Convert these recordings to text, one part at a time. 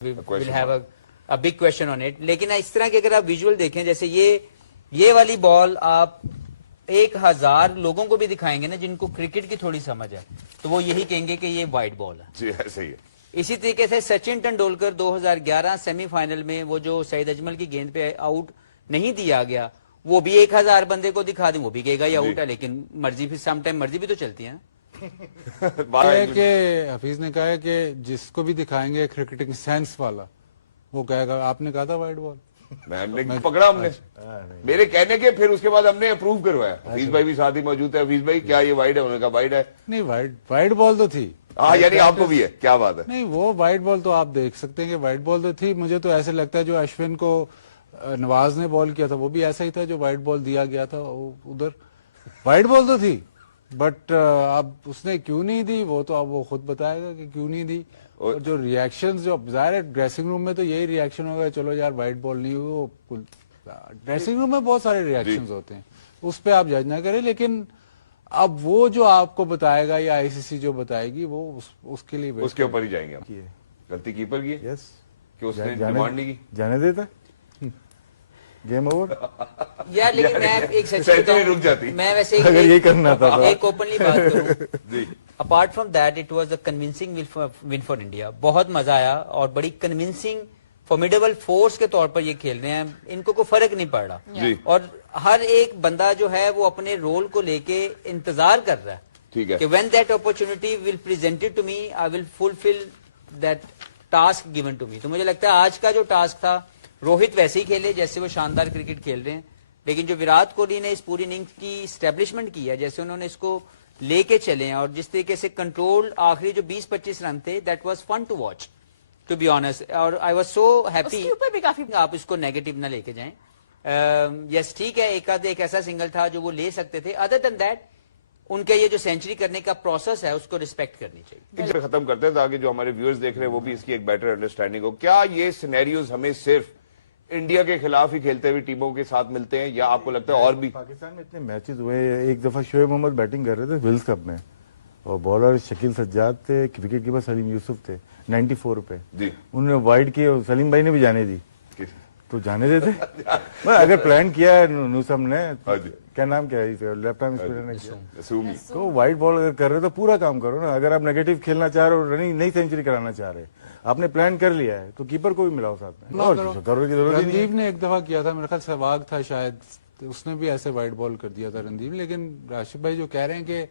we'll have a big question on it. لیکن اس طرح کے اگر آپ ویژول دیکھیں جیسے یہ والی بال آپ 1000 لوگوں کو بھی دکھائیں گے نا جن کو کرکٹ کی تھوڑی سمجھ ہے تو وہ یہی کہیں گے کہ یہ وائٹ بال ہے. جی ایسے ہی ہے. اسی طریقے سے سچن ٹنڈولکر 2011 سیمی فائنل میں وہ جو سعید اجمل کی گیند پہ آؤٹ نہیں دیا گیا وہ بھی 1000 بندے کو دکھا دیں وہ بھی کہے گا یہ آؤٹ ہے, لیکن مرضی بھی سم ٹائم مرضی بھی تو چلتی ہے نا. کہ حفیظ نے کہا ہے کہ جس کو بھی دکھائیں گے کرکٹنگ سینس والا وہ کہے گا آپ نے کہا تھا وائٹ بال, میں پکڑا ہم نے میرے کہنے کے پھر اس کے بعد ہم نے اپروو کروایا. حفیظ بھائی بھی ساتھ ہی موجود ہے. حفیظ بھائی کیا یہ وائٹ ہے؟ انہوں نے کہا وائٹ ہے. نہیں وائٹ بال تو تھی. ہاں یعنی آپ کو بھی ہے, کیا بات ہے. نہیں وہ وائٹ بال تو آپ دیکھ سکتے ہیں کہ وائٹ بال تو تھی. مجھے تو ایسے لگتا ہے جو اشون کو نواز نے بال کیا تھا وہ بھی ایسا ہی تھا جو وائٹ بال دیا گیا تھا ادھر. وائٹ بال تو تھی بٹ اب اس نے کیوں نہیں دی وہ تو اب وہ خود بتائے گا کہ کیوں نہیں دی. اور جو ریئیکشنز جو ظاہر ہے ڈریسنگ روم میں تو یہی ریئیکشن ہوگا چلو یار وائٹ بال نہیں ہوئی. وہ ڈریسنگ روم میں بہت سارے ریئیکشنز ہوتے ہیں اس پہ آپ جج نہ کریں, لیکن اب وہ جو آپ کو بتائے گا یا آئی سی سی جو بتائے گی وہ اس کے لیے اس کے اوپر ہی جائیں گے ہم. غلطی کیپر کی ہے کہ اس نے ڈیمانڈ نہیں کی, جانے دیتا گیم اوور یار. لیکن میں ایک سینچری رک جاتی میں ویسے اگر یہ کرنا تھا ایک اوپنلی بات کروں apart from that it was a convincing one for India. بہت مزہ آیا اور بڑی کنونسنگ فارمیڈیبل فورس کے طور پر یہ کھیل رہے ہیں. ان کو کوئی فرق نہیں پڑ رہا اور ہر ایک بندہ جو ہے وہ اپنے رول کو لے کے انتظار کر رہا ہے کہ when that opportunity will present it to me I will fulfill that task given to me. تو مجھے لگتا ہے آج کا جو ٹاسک تھا روہت ویسے ہی کھیلے جیسے وہ شاندار کرکٹ کھیل رہے ہیں, لیکن جو وراٹ کوہلی نے اس پوری اننگز کی اسٹیبلشمنٹ کی ہے جیسے انہوں نے اس کو لے کے چلے ہیں اور جس طریقے سے کنٹرول آخری جو 20-25 رن تھے that was fun to watch to be honest. اور آئی واز سو ہیپی. آپ اس کو نیگیٹو نہ لے کے جائیں. یس ٹھیک ہے ایک ایسا سنگل تھا جو وہ لے سکتے تھے. ادر دین دیٹ ان کا یہ جو سینچری کرنے کا پروسیس ہے اس کو ریسپیکٹ کرنی چاہیے. ختم کرتے ہیں تاکہ جو ہمارے ویورز دیکھ رہے ہیں وہ بھی اس کی ایک بیٹر انڈرسٹینڈنگ ہو. کیا یہ سینیریوز ہمیں صرف انڈیا کے خلاف ہی کھیلتے ہوئے ٹیموں کے ساتھ ملتے ہیں یا آپ کو لگتا ہے اور بھی؟ پاکستان میں اتنے میچز ہوئے. ایک دفعہ شعیب محمد بیٹنگ کر رہے تھے ولز کپ میں اور بالر شکیل سجاد تھے, وکٹ کیپر سلیم یوسف تھے 94 پہ. انہوں نے وائڈ کی اور سلیم بھائی نے بھی جانے دی تو جانے دیتے. اگر پلان کیا ہے نوسم نے, کیا نام کیا ہے لیفٹ آرم اسپنر نے کیا, تو وائٹ بال اگر کر رہے تو پورا کام کرو نا. اگر آپ نیگیٹو کھیلنا چاہ رہے ہو رننگ نئی سینچری کرانا چاہ رہے آپ نے پلان کر لیا ہے تو کیپر کو بھی ملاؤ ساتھ میں. رندیپ نے ایک دفعہ کیا تھا میرے خیال سہواگ تھا شاید, اس نے بھی ایسے وائٹ بال کر دیا تھا رندیپ. لیکن راشد بھائی جو کہہ رہے ہیں کہ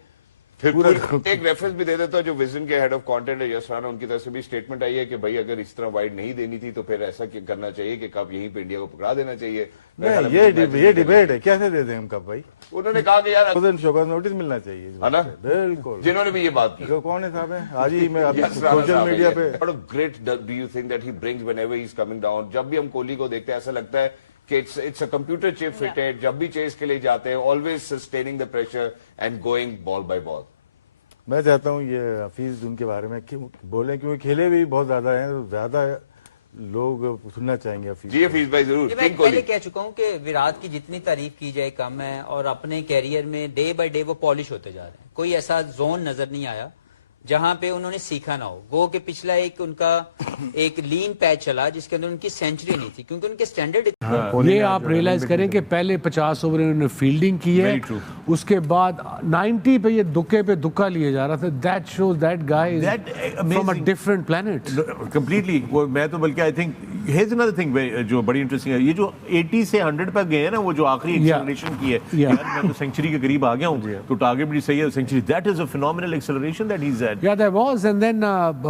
ایک ریفرنس بھی دے دیتا ہوں جو ویژن کے ہیڈ آف کانٹینٹ ہے یس رانا, ان کی طرف سے بھی اسٹیٹمنٹ آئی ہے کہ بھائی اگر اس طرح وائڈ نہیں دینی تھی تو پھر ایسا کرنا چاہیے کہ کب یہیں پہ انڈیا کو پکڑا دینا چاہیے. یہ ڈیبیٹ ہے کیسے دے دیں ہم کب بھائی. انہوں نے کہا کہ یار شوکاز نوٹس ملنا چاہیے بالکل. جنہوں نے بھی یہ بات کی کون ہے صاحب ہیں آج ہی میں سوشل میڈیا پہ. Great do you think that he brings whenever he is coming down. جب بھی ہم کوہلی کو دیکھتے ہیں ایسا لگتا ہے کہ it's a computer chip fitted. جب بھی چیز کے لیے جاتے ہیں always sustaining the pressure and going ball by ball. میں چاہتا ہوں یہ حفیظ ان کے بارے میں بولیں کیونکہ کھیلے بھی بہت زیادہ ہیں تو زیادہ لوگ سننا چاہیں گے حفیظ. جی حفیظ بھائی ضرور. میں پہلے کہہ چکا ہوں کہ وراٹ کی جتنی تعریف کی جائے کم ہے اور اپنے کیریئر میں ڈے بائی ڈے وہ پالش ہوتے جا رہے ہیں. کوئی ایسا زون نظر نہیں آیا جہاں پہ انہوں نے سیکھا نہ ہو. وہ کہ پچھلا ایک ان کا ایک لین پیچ چلا جس کے اندر ان کی سینچری نہیں تھی کیونکہ ان کے سٹینڈرڈ یہ آپ ریلائز کریں کہ پہلے 50 اوور انہوں نے فیلڈنگ کی ہے, اس کے بعد 90 پہ یہ دکے پہ دکا لیے جا رہا تھا. That shows that guy from a different planet completely. میں تو بلکہ I think has another thing جو بڑی انٹرسٹنگ ہے, یہ جو 80 سے 100 پر گئے ہیں نا وہ جو آخری ایکسلریشن کی ہے, میں تو سینچری کے قریب آ گیا ہوں تو ٹارگیٹ بھی صحیح ہے century. That is a phenomenal acceleration that he is Yeah, there was, and then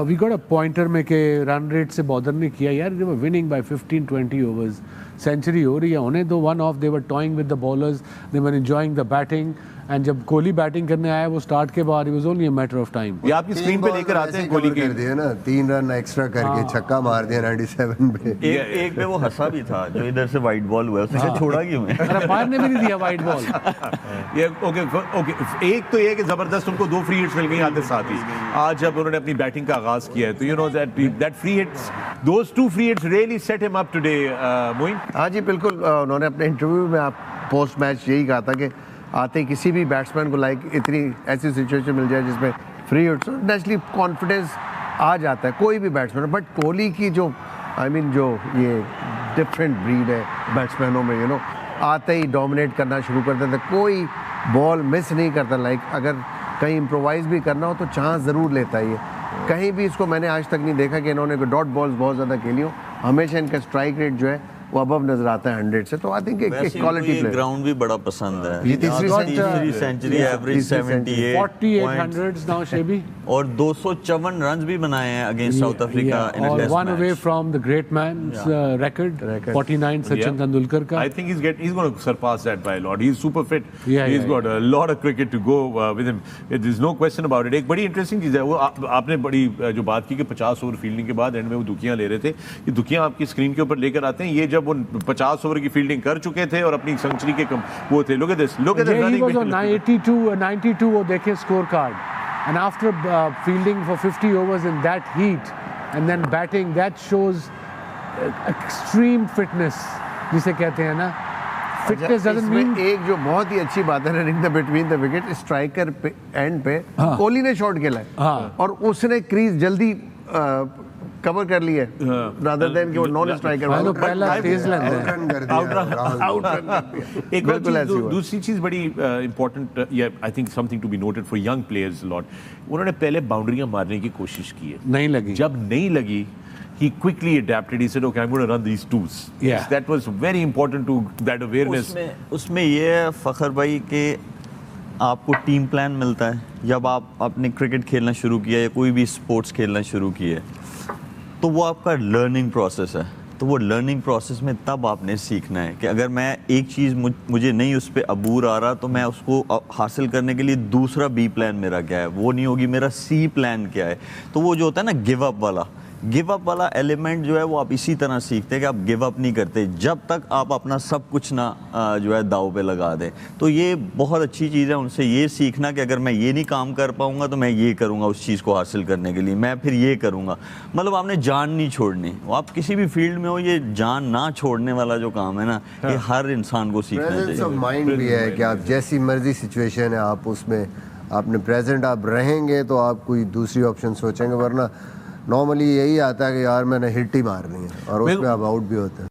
we got a pointer میں کہ رن ریٹ سے بادر نہیں کیا. یار they were winning by 15-20 overs. Century ہو رہی ہے انہیں دو one off. they were toying with the bowlers, they were enjoying the batting. And جب کوہلی بیٹنگ کرنے آیا وہ سٹارٹ کے بعد it was only a matter of time. یہ آپ کی اسکرین پہ لے کر آتے ہیں کوہلی کی دیا نا 3 رن ایکسٹرا کر کے چھکا مار دیا 97 پہ. ایک پہ وہ ہنسا بھی تھا جو ادھر سے وائٹ بال ہوا, اس نے چھوڑا کیوں ہے. ارے باہر نے بھی نہیں دیا وائٹ بال. اوکے ایک تو یہ کہ زبردست ان کو 2 فری ہٹس مل گئی آتے ساتھ ہی. آج جب انہوں نے اپنی بیٹنگ کا آغاز کیا ہے تو you know that free hits, those 2 free hits really set ہم اپ ٹوڈے. موئن ہاں جی بالکل, انہوں نے اپنے انٹرویو میں آپ پوسٹ میچ یہی کہا تھا کہ آتے کسی بھی بیٹسمین کو لائک اتنی ایسی سچویشن مل جائے جس میں فری ہٹس نیچرلی کانفیڈنس آ جاتا ہے کوئی بھی بیٹسمین. بٹ کوہلی کی جو آئی مین جو یہ ڈفرینٹ بریڈ ہے بیٹسمینوں میں، آتے ہی ڈومینیٹ کرنا شروع کر دیتے، کوئی بال مس نہیں کرتا. لائک اگر کہیں امپرووائز بھی کرنا ہو تو چانس ضرور لیتا ہی ہے. کہیں بھی اس کو میں نے آج تک نہیں دیکھا کہ انہوں نے ڈاٹ بالز بہت زیادہ کھیلی ہوں. ہمیشہ ان کا اسٹرائک ریٹ جو ہے وہ ابو نظر آتا ہے 100 سے. تو آئی تھنک ایک کوالٹی پلیئر. گراؤنڈ بھی بڑا پسند ہے. یہ تیسری century average 78 4800s now, Shebi. اور 254 رنز بھی بنائے ہیں اگینسٹ ساؤتھ افریقہ ان اور test one away from the great man's record 49 Sachin Tendulkar ka. I think he's going to surpass that by a lot. He's super fit. He's got a lot of cricket to go with him. There's no question about it. ایک بڑی interesting چیز ہے وہ آپ نے بڑی جو بات کی کہ 50 اوور فیلڈنگ کے بعد اینڈ میں وہ دکیاں لے رہے تھے. یہ دکیاں آپ کی اسکرین کے اوپر لے کر آتے ہیں. یہ جب وہ 50 اوور کی فیلڈنگ کر چکے تھے اور اپنی سینچری کے وہ تھے. Look at this. Look at the running. He was on 92 وہ دیکھیں score card. And after fielding for 50 overs in that heat and then batting, that shows extreme fitness جسے کہتے ہیں نا. Fitness doesn't mean. ایک جو بہت ہی اچھی بات ہے running the between the wicket, striker and پہ کوہلی نے شاٹ کھیلا ہے اور اس نے کریز جلدی کور کر لی ہے رادر دین کہ وہ نان اسٹرائکر پہلا تیز لینا ایک دوسری چیز بڑی important I think something to be noted for young players lot. انہوں نے پہلے باؤنڈریاں مارنے کی کوشش کی ہے, نہیں لگی. جب نہیں لگی he quickly adapted. He said, okay, I'm going to run these twos. Yeah. That was very important to that awareness. اس میں یہ ہے فخر بھائی کہ آپ کو ٹیم پلان ملتا ہے. جب آپ اپنے کرکٹ کھیلنا شروع کیا یا کوئی بھی اسپورٹس کھیلنا شروع کیا ہے تو وہ آپ کا لرننگ پروسیس ہے. تو وہ لرننگ پروسیس میں تب آپ نے سیکھنا ہے کہ اگر میں ایک چیز مجھے نہیں اس پہ عبور آ رہا تو میں اس کو حاصل کرنے کے لیے دوسرا بی پلان میرا کیا ہے, وہ نہیں ہوگی میرا سی پلان کیا ہے. تو وہ جو ہوتا ہے نا گیو اپ والا ایلیمنٹ جو ہے وہ آپ اسی طرح سیکھتے ہیں کہ آپ گیو اپ نہیں کرتے جب تک آپ اپنا سب کچھ نہ جو ہے داؤ پہ لگا دیں. تو یہ بہت اچھی چیز ہے ان سے یہ سیکھنا کہ اگر میں یہ نہیں کام کر پاؤں گا تو میں یہ کروں گا اس چیز کو حاصل کرنے کے لیے, میں پھر یہ کروں گا. مطلب آپ نے جان نہیں چھوڑنی. آپ کسی بھی فیلڈ میں ہو, یہ جان نہ چھوڑنے والا جو کام ہے نا یہ ہر انسان کو سیکھنا چاہیے. پریزنس آف مائنڈ بھی ہے کہ آپ جیسی مرضی سچویشن ہے آپ اس میں آپ نے پریزنٹ آپ رہیں گے تو آپ کوئی دوسری آپشن سوچیں گے, ورنہ نارملی یہی آتا ہے کہ یار میں نے ہٹ ہی مارنی ہے اور اس میں آپ آؤٹ بھی ہوتے ہیں.